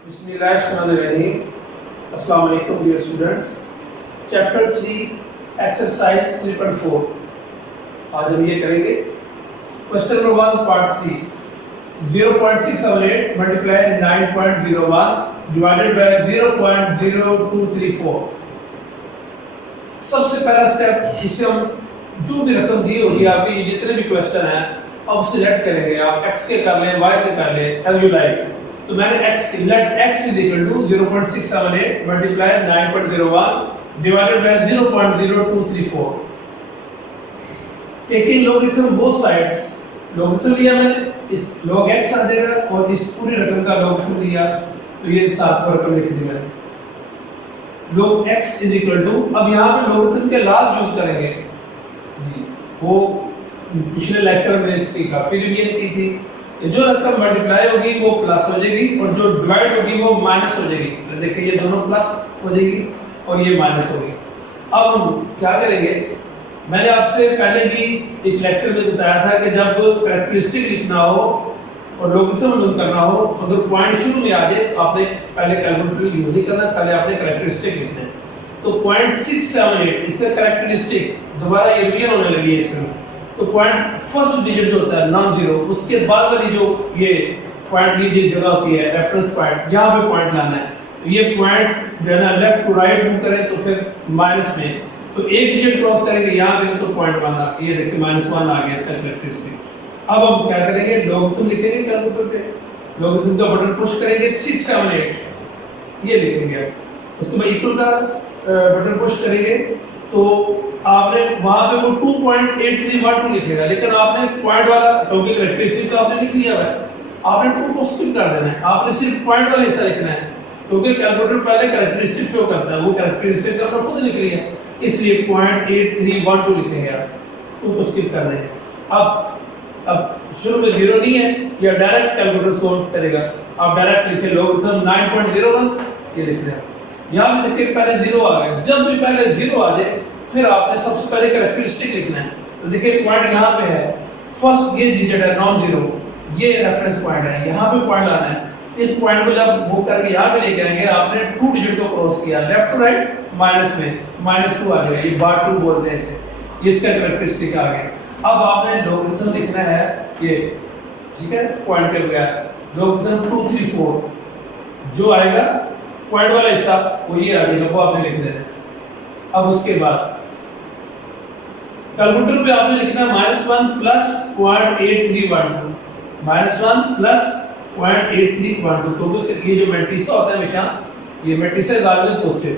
बिस्मिल्लाहिर्रहमानिर्रहीम। अस्सलाम वालेकुम डियर स्टूडेंट्स। चैप्टर 3 एक्सरसाइज 3.4 आज हम ये करेंगे। Question number 1 part 3 0.678 multiply 9.01 divided by 0.0234। सबसे पहला स्टेप, इससे हम जो भी रकम दी होगी आपकी, जितने भी क्वेश्चन हैं अब सिलेक्ट करेंगे। आप x के कर लें, y के कर लें, एज यू लाइक। तो मैंने x let x is equal to 0.678 multiply 9.01 divided by 0.0234। Taking logarithm both sides, logarithm लिया मैंने, इस log x आ जाएगा और इस पूरी रकम का लॉगरिथम लिया तो ये साथ पर रकम लिख दी मैंने। log x is equal to, अब यहाँ पे लॉगरिथम के लास्ट यूज करेंगे जी, वो पिछले लेक्चर में इसकी काफी रिवीजन की थी। जो रकम मल्टीप्लाई होगी वो प्लस हो जाएगी और जो डिवाइड होगी वो माइनस हो जाएगी। तो देखिए ये दोनों प्लस हो जाएगी और ये माइनस होगी। अब हम क्या करेंगे, मैंने आपसे पहले भी एक लेक्चर में बताया था कि जब कैरेक्टरिस्टिक लिखना हो और लॉगरिथम करना हो, अगर पॉइंट शुरू में आ जाए तो आपने पहले कैलकुलेटर यूज नहीं करना, पहले आपने कैरेक्टरिस्टिक लिखना है। तो 0.678 इसका कैरेक्टरिस्टिक, दोबारा ये रिवीजन होने लगी है इसमें। तो पॉइंट फर्स्ट डिजिट जो होता है नॉन जीरो, उसके बाद वाली जो ये पॉइंट की जो जगह होती है रेफरेंस पॉइंट, यहाँ पे पॉइंट लाना है। तो ये पॉइंट जो है ना लेफ्ट टू राइट मूव करें तो फिर माइनस में, तो एक डिजिट क्रॉस करेंगे यहाँ पे तो पॉइंट 1 आ, ये देखिए -1 आ गया इसका कैरेक्टरिस्टिक। अब हम क्या करेंगे, लॉगरिथम लिखेंगे कैलकुलेटर पे, लॉगरिथम का बटन पुश करेंगे 678 ये लिखेंगे। उसके बाद इक्वल का बटन पुश करेंगे तो आपने वहां पे वो 2.8312 लिखेगा, लेकिन आपने पॉइंट वाला क्योंकि कैरेक्टरिस्टिक तो आपने लिख लिया है, आपने 2 को स्किप कर देना है, आपने सिर्फ पॉइंट वाला हिस्सा लिखना है क्योंकि कैलकुलेटर पहले कैरेक्टरिस्टिक शो करता है, वो कैरेक्टरिस्टिक तो आपने खुद लिख लिया है, इसलिए 0.8312 लिखेंगे आप, 2 को स्किप कर देंगे। अब शुरू में 0 नहीं है, या डायरेक्ट कैलकुलेटर सोल्व करेगा। आप डायरेक्ट लिखे लॉगरिथम 9.01 ये लिख रहे हैं। यहाँ पे देखिए पहले 0 आ गया, जब भी पहले 0 आ जाए फिर आपने सबसे पहले कैरेक्टरिस्टिक लिखना है। तो देखिए पॉइंट यहाँ पे है, फर्स्ट ये डिजिट है नॉन जीरो, ये रेफरेंस पॉइंट है, यहाँ पे पॉइंट लाना है। इस पॉइंट को जब मूव करके यहाँ पे लेके आएंगे, आपने 2 डिजिट को क्रॉस किया लेफ्ट टू राइट माइनस में, -2 आ जाएगा, ये बार 2 बोलते हैं इसे, ये इसका कैरेक्टरिस्टिक आ गया। अब आपने लॉगरिथम लिखना है ये, ठीक है, पॉइंट पे गया लॉगरिथम 234 जो आएगा पॉइंट वाला हिस्सा वो ये आ जाएगा, वो आपने लिख देना है। अब उसके बाद कैलकुलेटर पे आपने लिखना -1 प्लस 0.8312 -1 प्लस 0.8312, क्योंकि ये जो मैट्रिक्स होता है हमेशा ये मैट्रिक्स ऑलवेज पॉजिटिव,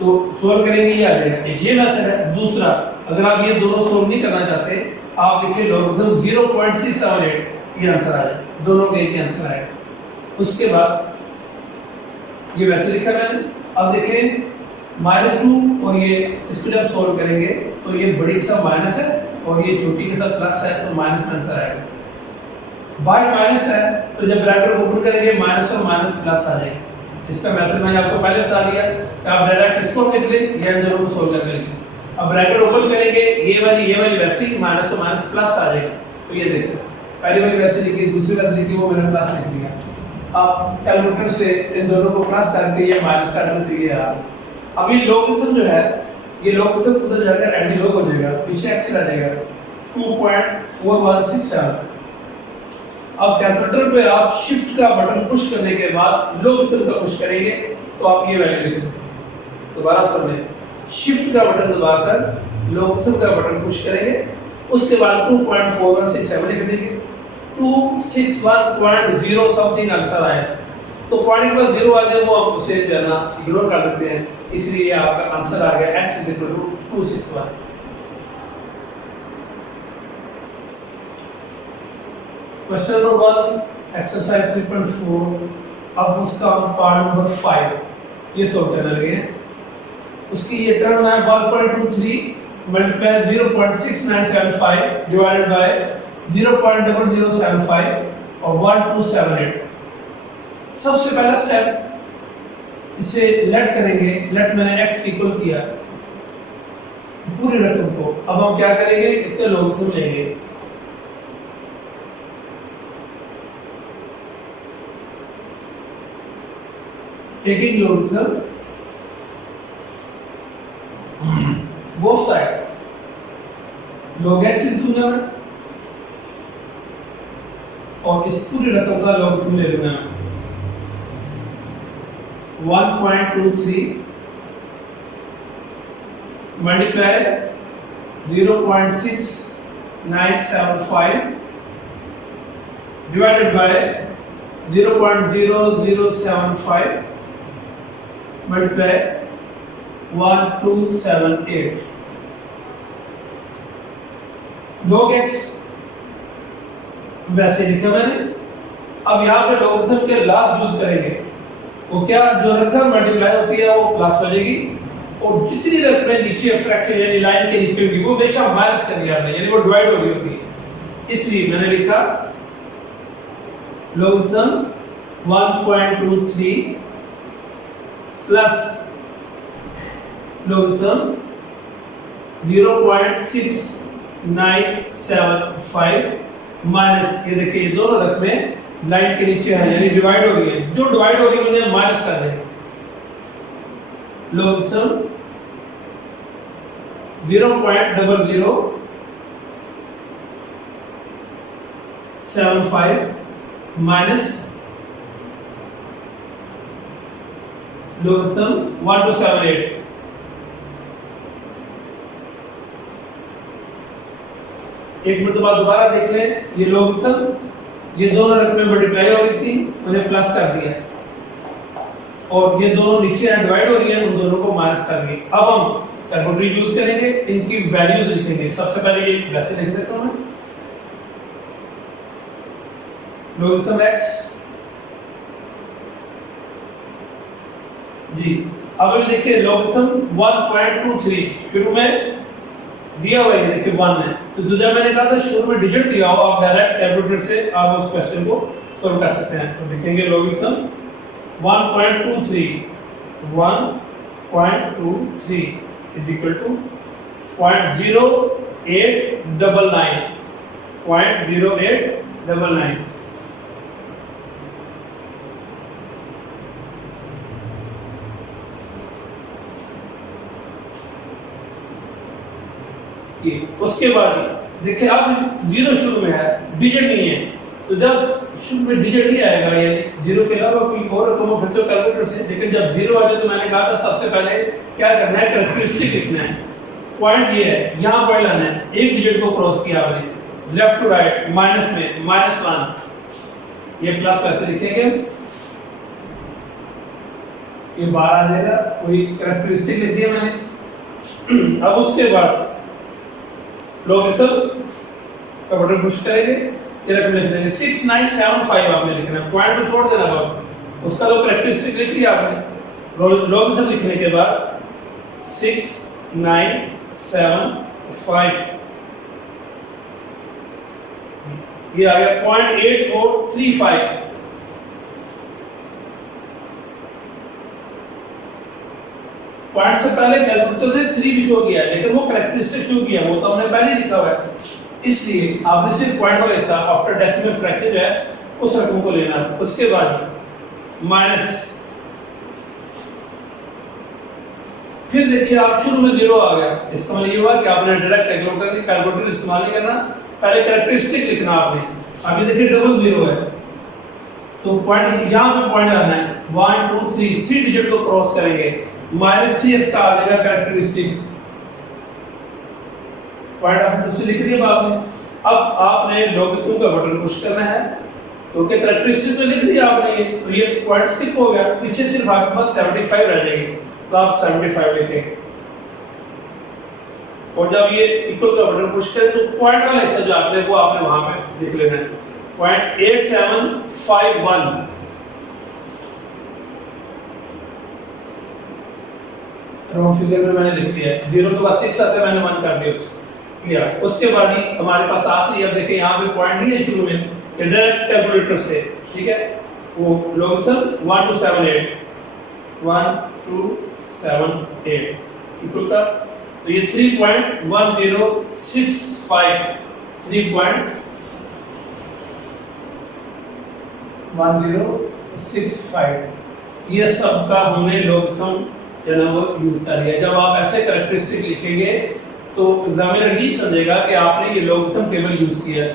तो सॉल्व करेंगे ये आ जाएगा। ये मेथड है। दूसरा, अगर आप ये दोनों सॉल्व नहीं करना चाहते, आप लिखिए लॉगरिथम 0.678 ये आंसर आ जाए, दोनों के एक ही आंसर आएगा। उसके बाद ये वैसे लिखा मैंने। अब देखें -2 और ये इसको जब सॉल्व करेंगे तो ये बड़ी के साथ माइनस है और ये छोटी के साथ प्लस है, तो माइनस में आंसर आएगा। बाहर माइनस है तो जब ब्रैकेट ओपन करेंगे माइनस और माइनस प्लस आ जाएगा। इसका मेथड मैंने आपको पहले बता दिया, आप डायरेक्ट इसको लिख लें या इन दोनों को सॉल्व कर लेंगे। अब ब्रैकेट ओपन करेंगे, ये वाली वैसे ही माइनस और माइनस प्लस आ जाएगा। तो ये देखो पहली वाली वैसे लिखी, दूसरी वैसे लिखी, वो मैंने प्लस लिख दिया। अब कैलकुलेटर से इन दोनों को प्लस करके ये माइनस कर देते ये आ। अभी लॉगरिथम जो है ये लॉगरिथम उधर जाकर एंटी लॉग हो जाएगा, पीछे x रह जाएगा 2.4167। अब कैलकुलेटर पे आप शिफ्ट का बटन पुश करने के बाद लॉगरिथम का पुश करेंगे तो आप ये वैल्यू लिख देंगे। दोबारा समझें, शिफ्ट का बटन दबाकर लॉगरिथम का बटन पुश करेंगे, उसके बाद 2.4167 लिख देंगे, 261.0 समथिंग आंसर आया। तो पॉइंट पर 0 आ जाए वो आप उसे जो है ना इग्नोर कर देते हैं, इसलिए आपका आंसर आ गया x = 261। Question number 1 exercise 3.4। अब उसका पार्ट नंबर 5 ये सॉल्व करने लगे हैं। उसकी ये टर्म है 1.23 मल्टीप्लाई 0.6975 डिवाइडेड बाय 0.0075 और 1278। सबसे पहला स्टेप, इसे लेट करेंगे, लेट मैंने x इक्वल किया पूरी रकम को। अब हम क्या करेंगे, इसका लॉगरिथम लेंगे। taking logarithm both side log x लिखूंगा मैं और इस पूरी रकम का logarithm ले लूंगा 1.23 multiply 0.6975 divided by 0.0075 multiply 1278 log x वैसे लिखा मैंने। अब यहाँ पे लोगरिथम के लास्ट यूज करेंगे, वो क्या जो रकम मल्टीप्लाई होती है वो प्लस हो जाएगी और जितनी रकमें नीचे फ्रैक्शन यानी लाइन के नीचे होगी वो हमेशा माइनस कर दिया आपने, यानी वो डिवाइड हो रही होती है। इसलिए मैंने लिखा लोगरिथम 1.23 प्लस लोगरिथम 0.6975 माइनस, ये देखिए ये दोनों रकमें लाइन के नीचे है यानी डिवाइड हो रही है, जो डिवाइड हो रही है उन्हें माइनस कर दें। Logarithm 0.0075 minus logarithm 1278। एक मिनट बाद दोबारा देख लें, ये लोगरिथम ये दोनों रकमें मल्टीप्लाई हो रही थी उन्हें प्लस कर दिया और ये दोनों नीचे डिवाइड हो रही है उन दोनों को माइनस कर दिए। अब हम कैलकुलेटर यूज करेंगे, इनकी वैल्यूज लिखेंगे। सबसे पहले ये वैसे लिख देता हूं मैं लोगरिथम x जी। अब देखिए लोगरिथम 1.23 शुरू में दिया हुआ है, देखिए 1 है, तो दूसरा मैंने कहा था शुरू में डिजिट दिया हो, आप डायरेक्ट कैलकुलेटर से आप उस क्वेश्चन को सॉल्व कर सकते हैं। तो लिखेंगे लोगरिथम 1.23 इज इक्वल टू 0.0899 ये। उसके बाद देखिए अब जीरो शुरू में है, डिजिट नहीं है, तो जब शुरू में डिजिट नहीं आएगा यानी जीरो के अलावा कोई और रकम हो फिर तो कैलकुलेटर से, लेकिन जब जीरो आ जाए तो मैंने कहा था सबसे पहले क्या करना है, कैरेक्टरिस्टिक लिखना है। पॉइंट ये है, यहाँ पर लाना है, एक डिजिट को क्रॉस किया आपने लेफ्ट टू राइट माइनस में -1, ये प्लस कैसे लिखेंगे, ये 12 आ जाएगा, कोई कैरेक्टरिस्टिक लिख दिया मैंने। अब उसके बाद लोगरिथम का बटन पुश करेंगे, ये रकम लिख देंगे 6975 आपने लिखना है, पॉइंट को छोड़ देना बाबू, उसका तो कैरेक्टरिस्टिक लिख लिया आपने। लोगरिथम लिखने के बाद 6975 ये आ गया 0.8435। पॉइंट से पहले कैलकुलेटर ने 3 भी शो किया, लेकिन वो कैरेक्टरिस्टिक शो किया, वो तो हमने पहले लिखा हुआ है। इसलिए आपने सिर्फ पॉइंट वाला हिस्सा आफ्टर डेसिमल फ्रैक्शन जो है उस रकम को लेना। उसके बाद माइनस, फिर देखिए आप शुरू में 0 आ गया, इसका मतलब ये हुआ कि आपने डायरेक्ट कैलकुलेटर इस्तेमाल नहीं करना, पहले कैरेक्टरिस्टिक लिखना आपने। अभी देखिए डबल 0 है, तो पॉइंट यहां पे पॉइंट आना है 1 2 3 डिजिट को क्रॉस करेंगे, -3 इसका आ जाएगा कैरेक्टरिस्टिक। पॉइंट आपने दूसरे लिख दिया आपने। अब आपने लोगरिथम का बटन पुश करना है, क्योंकि कैरेक्टरिस्टिक तो लिख दिया आपने, ये तो ये पॉइंट स्किप हो गया, पीछे सिर्फ आपके पास 75 रह जाएगी, तो आप 75 लिखेंगे। और जब ये इक्वल का बटन पुश करें तो पॉइंट वाला हिस्सा जो आपने वो आपने वहां पे लिख लेना है 0.8751। राउंड फिगर में मैंने लिख दिया है, 0 के बाद 6 आता है, मैंने 1 कर दिया किया। उसके बाद ही हमारे पास आखिरी, अब देखिए यहाँ पे पॉइंट नहीं है शुरू में, डायरेक्ट कैलकुलेटर से, ठीक है, वो लोगरिथम 1278 इक्वल का, तो ये 3.1065 3.1065 ये सब का हमने लॉगरिथम जो है वो यूज कर लिया। जब आप ऐसे कैरेक्टरिस्टिक लिखेंगे तो एग्जामिनर ये समझेगा कि आपने ये लॉगरिथम टेबल यूज किया,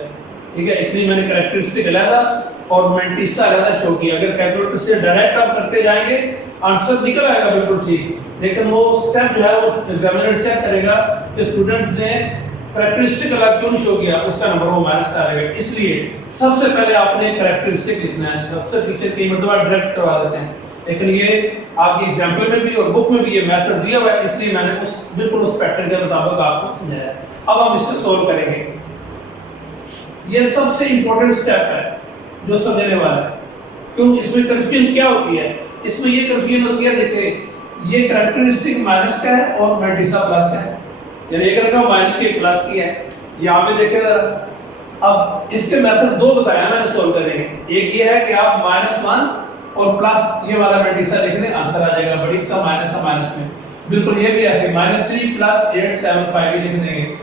ठीक है। इसलिए मैंने कैरेक्टरिस्टिक अलग और मैंटिसा अलग शो किया। अगर कैलकुलेटर से डायरेक्ट आप करते जाएंगे आंसर निकल आएगा बिल्कुल ठीक, लेकिन वो स्टेप जो है वो एग्जामिनर चेक करेगा कि स्टूडेंट्स ने कैरेक्टरिस्टिक अलग क्यों शो किया, उसका नंबर वो माइनस करेगा। इसलिए सबसे पहले आपने कैरेक्टरिस्टिक लिखना है। अक्सर टीचर कई मतलब डायरेक्ट करवा देते हैं, लेकिन ये आपकी एग्जाम्पल में भी और बुक में भी ये मेथड दिया हुआ है, इसलिए मैंने उस बिल्कुल उस पैटर्न के मुताबिक आपको समझाया। अब हम इसे सोल्व करेंगे। ये सबसे इंपॉर्टेंट स्टेप है जो समझने वाला है। क्यों इसमें कंफ्यूजन क्या होती है? इसमें ये कंफ्यूजन होती है, देखिए ये कैरेक्टरिस्टिक माइनस का है और मैट्रिक्सा प्लस का है, यानी एक लड़का माइनस की प्लस की है। यहाँ पे देखे अब इसके मेथड दो बताया मैंने सोल्व करेंगे। एक ये है कि आप -1 और प्लस ये वाला मैट्रिक्सा लिख दें, आंसर आ जाएगा। बड़ी सा माइनस में बिल्कुल ये भी ऐसे -3 + 8 7 5 लिख देंगे,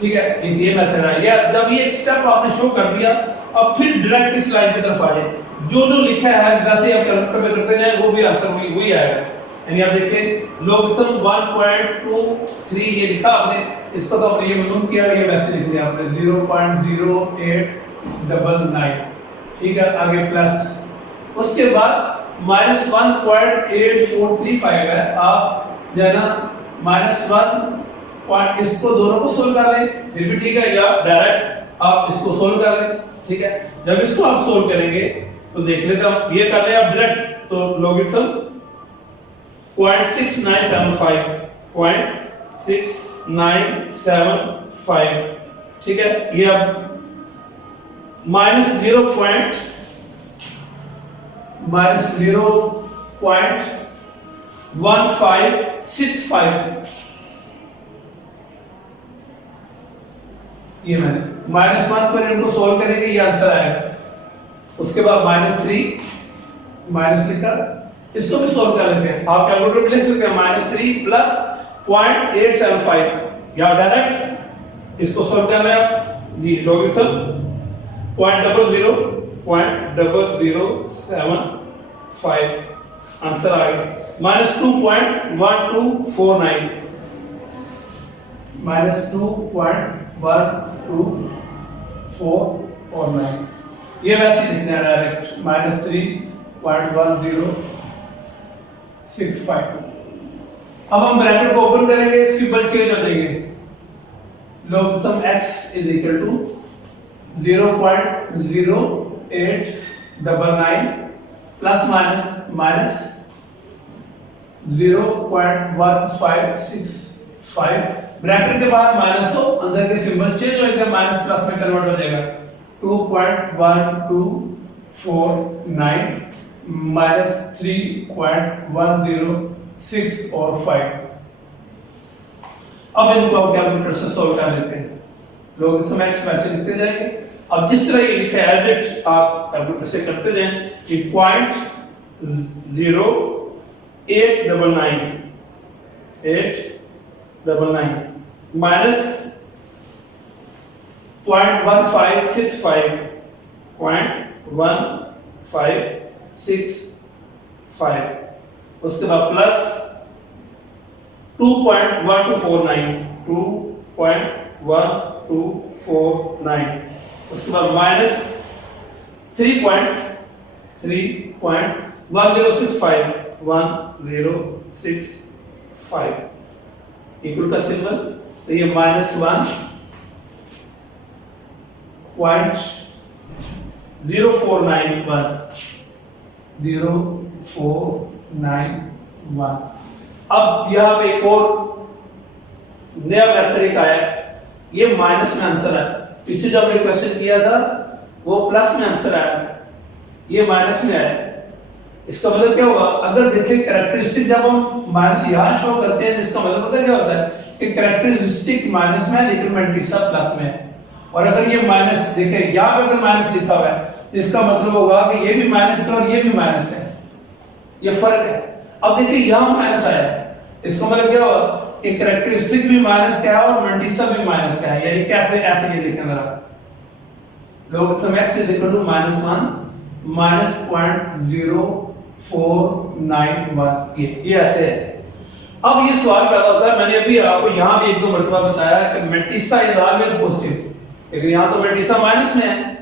ठीक है। एक ये मेथड है। या जब ये स्टेप आपने शो कर दिया, अब फिर डायरेक्ट इस लाइन की तरफ आ जाए। जो लिखा है वैसे आप कैलकुलेटर में करते जाए, वो भी आंसर वही आएगा। यानी आप देखें लॉगरिथम 1.23 ये लिखा आपने, इसको तो आपने ये मालूम किया, ये वैसे लिख दिया आपने 0.0899, ठीक है। आगे प्लस, उसके बाद -1.8435 है। आप जो है ना -1 इसको दोनों को सोल्व कर लें, फिर भी ठीक है, या डायरेक्ट आप इसको सोल्व कर लें, ठीक है। जब इसको आप सोल्व करेंगे तो देख लेते हम, ये कर ले आप डायरेक्ट, तो लॉगरिथम 0.6975 ठीक है। ये अब -0.1565 ये मैंने -1 पर इनको सोल्व करेंगे, ये आंसर आएगा। उसके बाद -3 माइनस लिखा, इसको भी सोल्व कर लेते हैं। आप कैलकुलेटर में लिख सकते हैं -3 + 0.875 या डायरेक्ट इसको सोल्व करना है जी। लॉगरिथम 0.0007 आंसर आ गया। -2.1249 -2.1249 ये वैसे लिखते हैं डायरेक्ट -3.1065। अब हम ब्रैकेट को ओपन करेंगे, सिंबल चेंज कर देंगे। Logarithm x = 0.0899 plus minus 0.1565। Bracket के बाद माइनस हो, अंदर के सिंबल चेंज हो जाएगा, माइनस प्लस में कन्वर्ट हो जाएगा। 2.1249 -3.106 और 5। अब इनको आप कैलकुलेटर से सॉल्व कर लेते हैं। लॉगरिथम x वैसे लिखते जाएंगे। अब जिस तरह ये लिखा है एज इट आप कैलकुलेटर से करते जाएं। 0.0899 माइनस 0.1565 उसके बाद प्लस 2.1249 उसके बाद माइनस 3.1065 इक्वल का सिंबल, तो ये -1.0491 अब यहां पे एक और नया मेथड एक आया, ये माइनस में आंसर आया। पीछे जब हमने क्वेश्चन किया था वो प्लस में आंसर आया था, ये माइनस में आया। इसका मतलब क्या होगा? अगर देखें कैरेक्टरिस्टिक जब हम माइनस यहां शो करते हैं, इसका मतलब पता क्या होता है कि कैरेक्टरिस्टिक माइनस में है लेकिन मैट्रिक्स प्लस में है। और अगर ये माइनस देखें यहां पे अगर माइनस लिखा हुआ है तो इसका मतलब होगा कि ये भी माइनस का और ये भी माइनस है, ये फर्क है। अब देखिए यहां माइनस आया, इसका मतलब क्या होगा कि कैरेक्टरिस्टिक भी माइनस का है और मैट्रिक्स भी माइनस का है। यानी कैसे ऐसे ये देखें जरा, लॉगरिथम x = -1 -0 491 ये ऐसे है। अब ये सवाल पैदा होता है, मैंने अभी आपको यहाँ भी एक दो मरतबा बताया कि मेंटिसा इज ऑलवेज पॉजिटिव, लेकिन यहाँ तो मेंटिसा माइनस में है।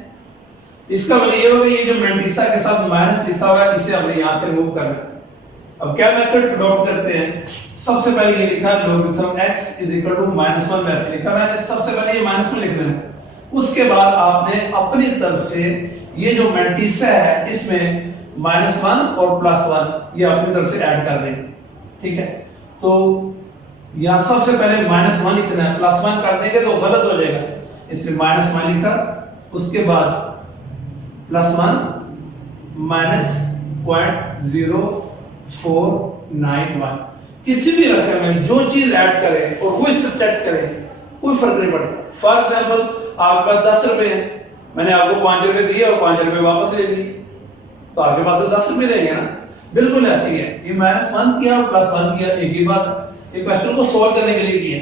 इसका मतलब ये होगा ये जो मेंटिसा के साथ माइनस लिखा हुआ है इसे हमने यहाँ से रिमूव करना है। अब क्या मेथड अडॉप्ट करते हैं? सबसे पहले ये लिखा logarithm x is equal to -1 वैसे लिखा मैंने, सबसे पहले ये माइनस में लिख देना। उसके बाद आपने अपनी तरफ से ये जो मेंटिसा है इसमें -1 और +1 ये अपनी तरफ से ऐड कर देंगे, ठीक है। तो यहाँ सबसे पहले -1 लिखना है, +1 कर देंगे तो गलत हो जाएगा, इसलिए -1 लिखा, उसके बाद +1 -0.0491। किसी भी रकम में जो चीज ऐड करें और वही सब्ट्रैक्ट करें कोई फर्क नहीं पड़ता। फॉर एग्जांपल आपके पास 10 रुपए है, मैंने आपको 5 रुपए दिए और 5 रुपए वापस ले लिए, तो आपके पास तो 10 रुपए रहेंगे ना। बिल्कुल ऐसे ही है, ये -1 किया और +1 किया, एक ही बात है। एक क्वेश्चन को सॉल्व करने के लिए किया,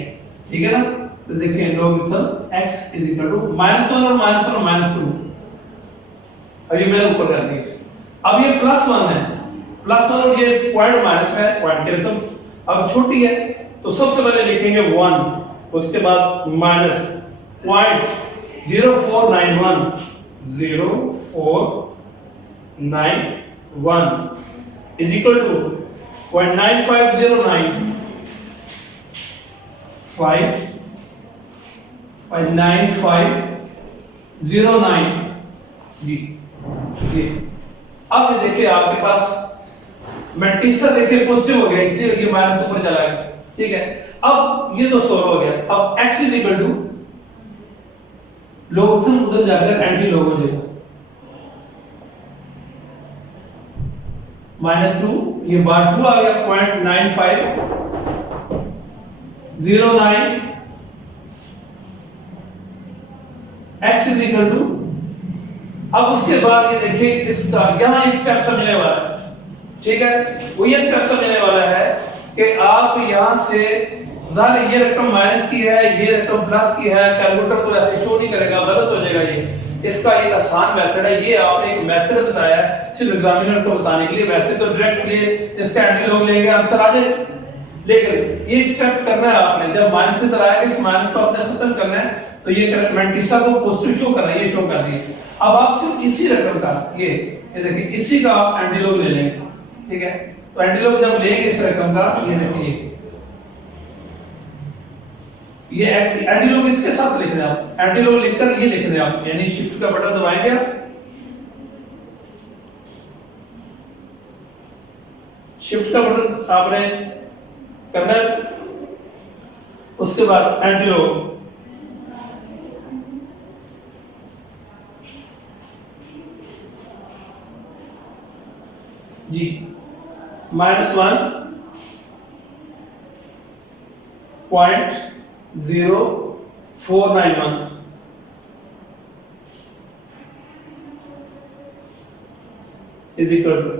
ठीक है ना। तो देखिए logarithm x is equal to -1 और -2। अब ये मैंने ऊपर कर दिया। अब ये +1 है, +1 और ये पॉइंट माइनस है, पॉइंट की रकम अब छोटी है तो सबसे पहले लिखेंगे 1, उसके बाद minus point 0491 is equal to 0.9509 9509 जी। ये अब ये देखिए आपके पास मेंटिसा देखिए पॉजिटिव हो गया, इसलिए ये माइनस ऊपर चला गया, ठीक है। अब ये तो सॉल्व हो गया। अब x is equal to logarithm उधर जाकर एंटी लॉग हो जाएगा, -2 ये बार 2 आ गया 0.9509 x इज इक्वल टू। अब उसके बाद ये देखिए इसका यहां एक स्टेप समझने वाला है, ठीक है। वो ये स्टेप समझने वाला है कि आप यहां से जाहिर ये रकम माइनस की है, ये रकम प्लस की है, कैलकुलेटर तो ऐसे शो नहीं करेगा, गलत हो जाएगा। ये इसका एक आसान मेथड है, ये आपने एक मेथड बताया है सिर्फ एग्जामिनर को बताने के लिए। वैसे तो डायरेक्ट ये इसका एंटी लॉग लेंगे आंसर आ जाए, लेकिन ये एक स्टेप करना है आपने। जब माइनस से तरह आएगा इस माइनस को आपने खत्म करना है, तो ये मेंटिसा को पॉजिटिव शो कर रहा है, ये शो कर रही है। अब आप सिर्फ इसी रकम का ये देखिए इसी का आप एंटी लॉग ले लेंगे, ठीक है। तो एंटी लॉग जब लेंगे इस रकम का, ये देखिए ये एंटी लॉग इसके साथ लिख दें आप, एंटी लॉग लिखकर ये लिख दें आप, यानी शिफ्ट का बटन दबाएंगे आप, शिफ्ट का बटन आपने करना है, उसके बाद anti log ji -1.0491 is equal to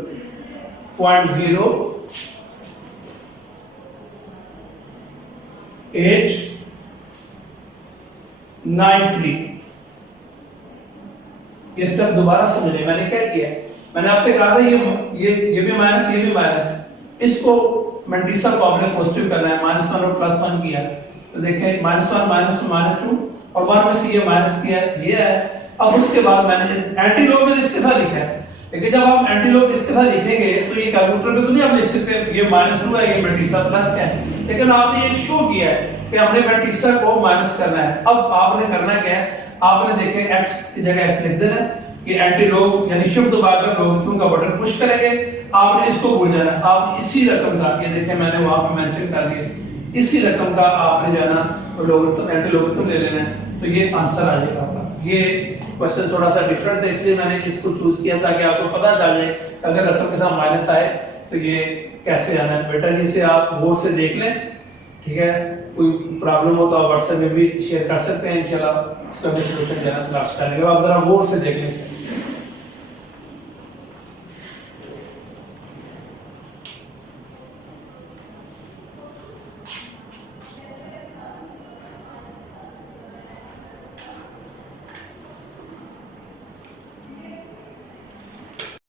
0.0893। ये स्टेप दोबारा समझिए, मैंने क्या किया, मैंने आपसे कहा था ये भी माइनस, ये भी माइनस, इसको मेंटिसा को आपने पॉजिटिव करना है, -1 और +1 किया, तो देखें -1 -2 और 1 में से ये माइनस किया, ये है। अब उसके बाद मैंने एंटी लॉग में इसके साथ लिखा है, लेकिन जब आप एंटी लॉग इसके साथ लिखेंगे तो ये कैलकुलेटर पे तो नहीं आप लिख सकते ये -2 है, ये मेंटिसा प्लस है, लेकिन आपने एक शो किया है कि हमने मेंटिसा को माइनस करना है। अब आपने करना क्या है, आपने देखें x की जगह x लिख देना, ये एंटी लॉग यानी शिफ्ट दबाकर लोगरिथम का बटन पुश करेंगे, आपने इसको भूल जाना। आप इसी रकम का, ये देखें मैंने वहां पे मेंशन कर दिया, इसी रकम का आपने जाना लोगरिथम एंटी लोगरिथम ले लेना है, तो ये आंसर आ जाएगा आपका। ये क्वेश्चन थोड़ा सा डिफरेंट है, इसलिए मैंने इसको चूज किया ताकि आपको पता चल जाए अगर रकम के साथ माइनस आए तो ये कैसे आना है। बेटा इसे आप बोर्ड से देख लें, ठीक है। कोई प्रॉब्लम हो तो आप व्हाट्सएप में भी शेयर कर सकते हैं, इंशाल्लाह इसका भी सलूशन देना तलाश करेंगे। आप जरा बोर्ड से देख लें।